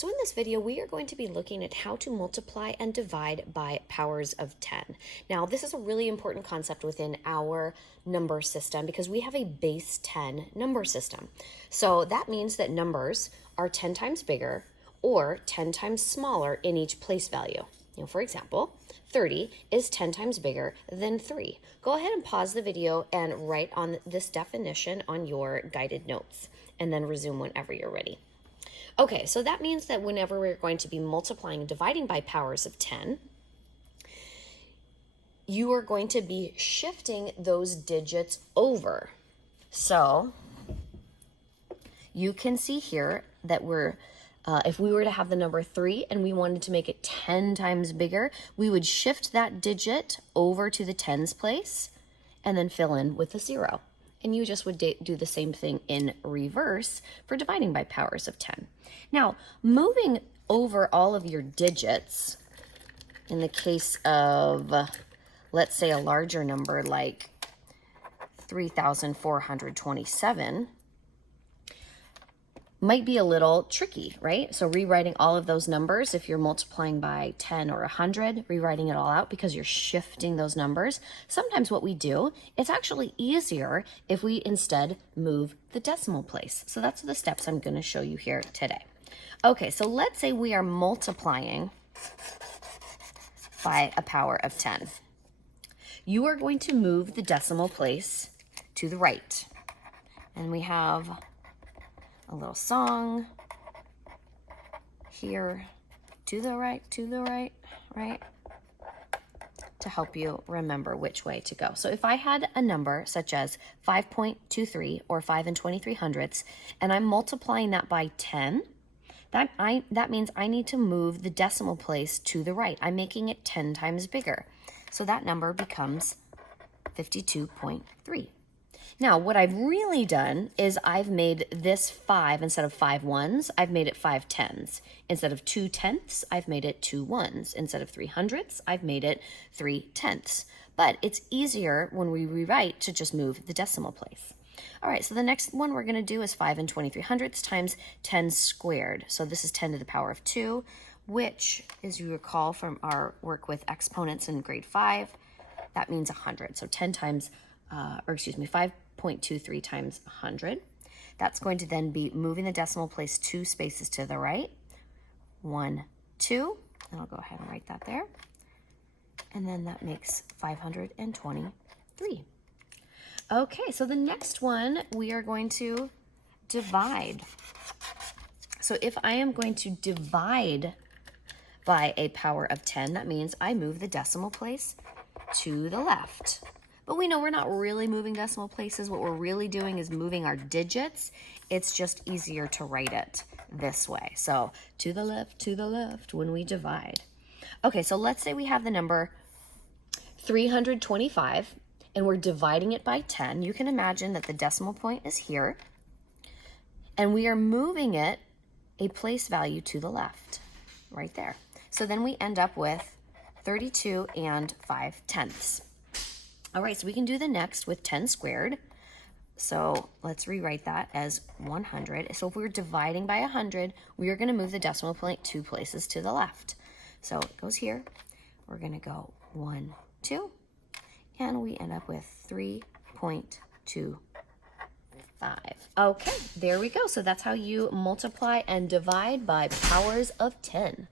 So in this video, we are going to be looking at how to multiply and divide by powers of 10. Now, this is a really important concept within our number system because we have a base 10 number system. So that means that numbers are 10 times bigger or 10 times smaller in each place value. For example, 30 is 10 times bigger than 3. Go ahead and pause the video and write on this definition on your guided notes, and then resume whenever you're ready. Okay, so that means that whenever we're going to be multiplying and dividing by powers of 10, you are going to be shifting those digits over. So you can see here that if we were to have the number 3 and we wanted to make it 10 times bigger, we would shift that digit over to the tens place and then fill in with a 0. And you just would do the same thing in reverse for dividing by powers of 10. Now, moving over all of your digits, in the case of, let's say, a larger number like 3,427, might be a little tricky, right? So rewriting all of those numbers, if you're multiplying by 10 or 100, rewriting it all out because you're shifting those numbers. Sometimes what we do, it's actually easier if we instead move the decimal place. So that's the steps I'm going to show you here today. Okay, so let's say we are multiplying by a power of 10. You are going to move the decimal place to the right. And we have a little song here, to the right, right, to help you remember which way to go. So if I had a number such as 5.23 or 5 23/100, and I'm multiplying that by 10, that means I need to move the decimal place to the right. I'm making it 10 times bigger. So that number becomes 52.3. Now, what I've really done is I've made this 5 instead of 5 ones, I've made it 5 tens. Instead of 2 tenths, I've made it 2 ones. Instead of 3 hundredths, I've made it 3 tenths. But it's easier when we rewrite to just move the decimal place. All right, so the next one we're going to do is 5 23/100 times 10 squared. So this is 10 to the power of 2, which, as you recall from our work with exponents in grade 5, that means 100. So 10 times, 5.23 times 100. That's going to then be moving the decimal place 2 spaces to the right. 1, 2, and I'll go ahead and write that there. And then that makes 523. Okay, so the next one we are going to divide. So if I am going to divide by a power of 10, that means I move the decimal place to the left. But we know we're not really moving decimal places. What we're really doing is moving our digits. It's just easier to write it this way. So to the left when we divide. Okay, so let's say we have the number 325 and we're dividing it by 10. You can imagine that the decimal point is here and we are moving it a place value to the left, right there. So then we end up with 32 and 5 tenths. All right, so we can do the next with 10 squared. So let's rewrite that as 100. So if we were dividing by 100, we are going to move the decimal point 2 places to the left. So it goes here. We're going to go 1, 2, and we end up with 3.25. Okay, there we go. So that's how you multiply and divide by powers of 10.